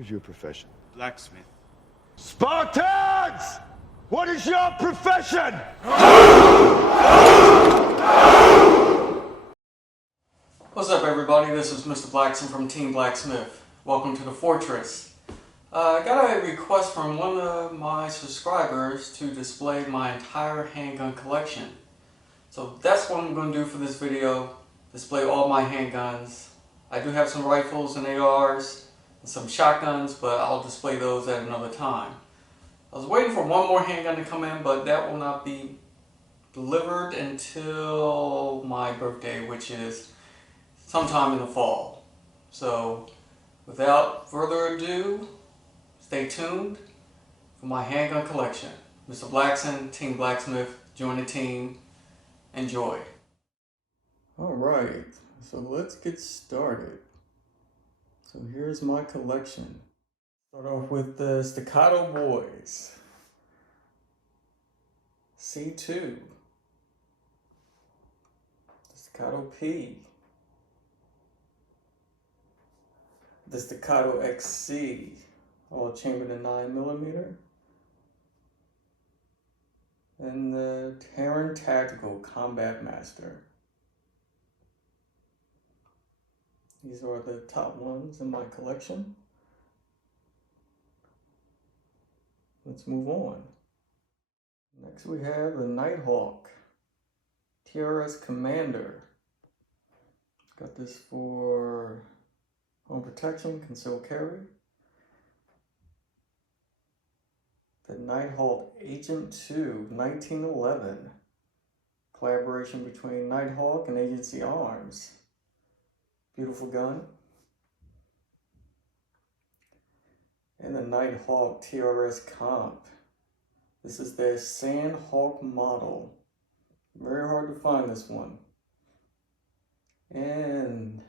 What is your profession? Blacksmith. Spartans! What is your profession? What's up, everybody? This is Mr. Blackson from Team Blacksmith. Welcome to the Fortress. I got a request from one of my subscribers to display my entire handgun collection. So that's what I'm going to do for this video. Display all my handguns. I do have some rifles and ARs and some shotguns, but I'll display those at another time. I was waiting for one more handgun to come in, but that will not be delivered until my birthday, which is sometime in the fall. So without further ado, stay tuned for my handgun collection. Mr. Blackson, Team Blacksmith, join the team. Enjoy. Alright, so let's get started. So here's my collection. Start off with the Staccato Boys. C2. The Staccato P. The Staccato XC, all chambered in 9mm. And the Terran Tactical Combat Master. These are the top ones in my collection. Let's move on. Next we have the Nighthawk Trs Commander. Got this for home protection, concealed carry. The Nighthawk Agent 2 1911. Collaboration between Nighthawk and Agency Arms. Beautiful gun. And the Nighthawk TRS Comp. This is their Sandhawk model. Very hard to find this one. And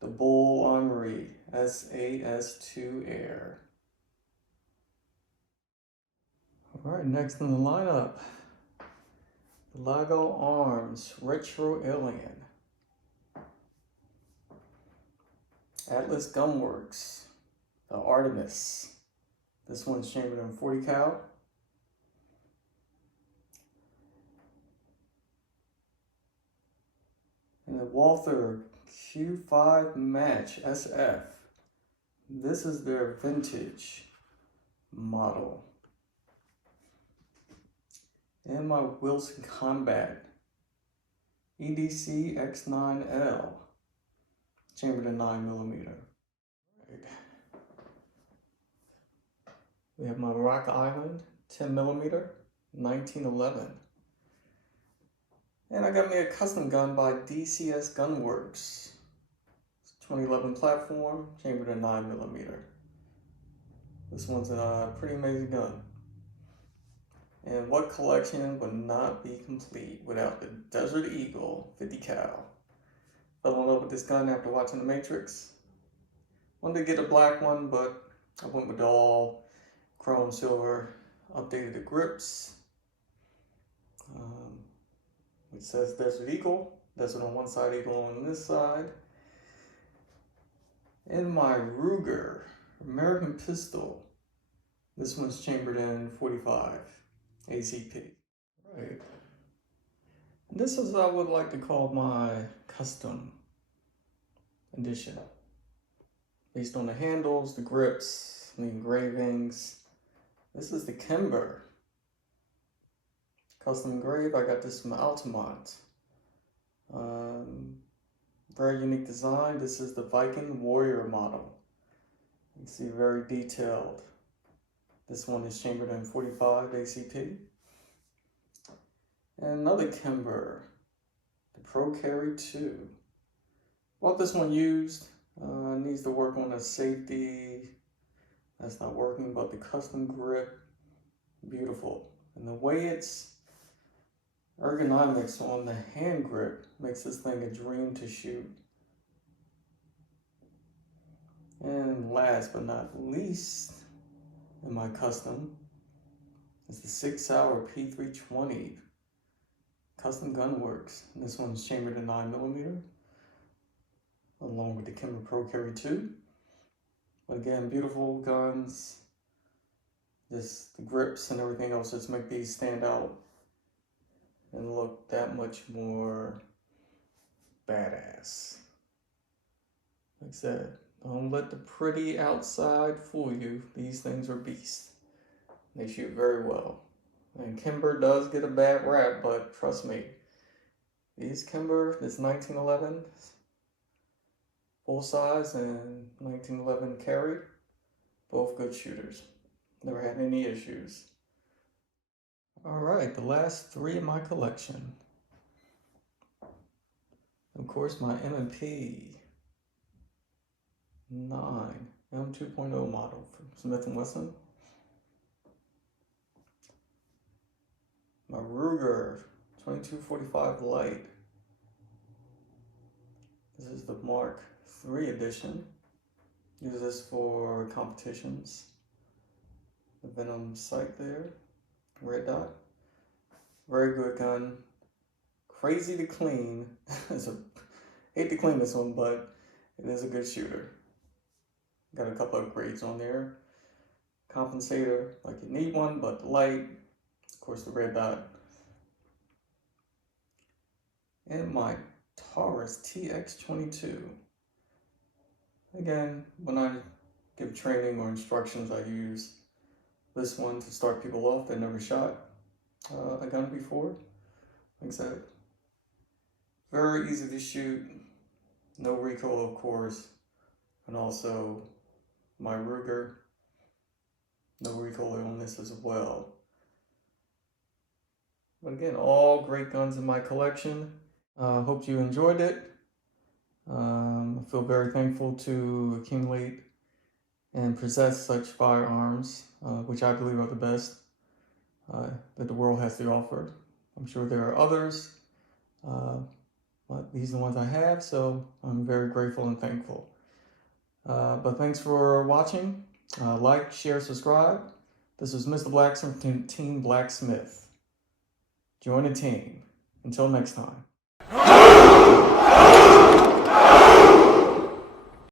the Bull Armory SAS2 Air. Alright, next in the lineup, the Lago Arms Retro Alien. Atlas Gunworks, the Artemis. This one's chambered in 40 cal. And the Walther Q5 Match SF. This is their vintage model. And my Wilson Combat EDC X9L, chambered in 9mm. Right. We have my Rock Island 10mm 1911. And I got me a custom gun by DCS Gunworks. It's 2011 platform, chambered in 9mm. This one's a pretty amazing gun. And what collection would not be complete without the Desert Eagle 50 cal? Fell in love with this gun after watching The Matrix. Wanted to get a black one, but I went with all chrome silver. Updated the grips. It says Desert Eagle. Desert on one side, Eagle on this side. And my Ruger American pistol. This one's chambered in 45 ACP. Right. This is what I would like to call my custom edition. Based on the handles, the grips, the engravings. This is the Kimber. Custom engraved. I got this from Altamont. Very unique design. This is the Viking Warrior model. You can see very detailed. This one is chambered in 45 ACP. And another Kimber, the Pro Carry 2. Bought this one used. Needs to work on the safety. That's not working, but the custom grip, beautiful. And the way it's ergonomics on the hand grip makes this thing a dream to shoot. And last but not least, in my custom, is the Sauer P320 Custom Gunworks. This one's chambered in 9mm, along with the Kimber Pro Carry 2. But again, beautiful guns. Just the grips and everything else just make these stand out and look that much more badass. Like I said, don't let the pretty outside fool you. These things are beasts. They shoot very well. And Kimber does get a bad rap, but trust me, these Kimber, this 1911 full size and 1911 carry, both good shooters. Never had any issues. Alright, the last three in my collection. Of course, my M&P 9 M2.0 model from Smith & Wesson. My Ruger 2245 Light. This is the Mark III edition. Use this for competitions. The Venom sight there, red dot. Very good gun. Crazy to clean. Hate to clean this one, but it is a good shooter. Got a couple of grades on there. Compensator, like you need one, but light. Of course, the red dot. And my Taurus Tx22. Again, when I give training or instructions, I use this one to start people off that never shot a gun before. Like I said, very easy to shoot, no recoil of course, and also my Ruger, no recoil on this as well. But again, all great guns in my collection. Hope you enjoyed it. I feel very thankful to accumulate and possess such firearms, which I believe are the best that the world has to offer. I'm sure there are others, but these are the ones I have, so I'm very grateful and thankful. But thanks for watching. Like, share, subscribe. This is Mr. Blackson from Team Blacksmith. Join the team. Until next time.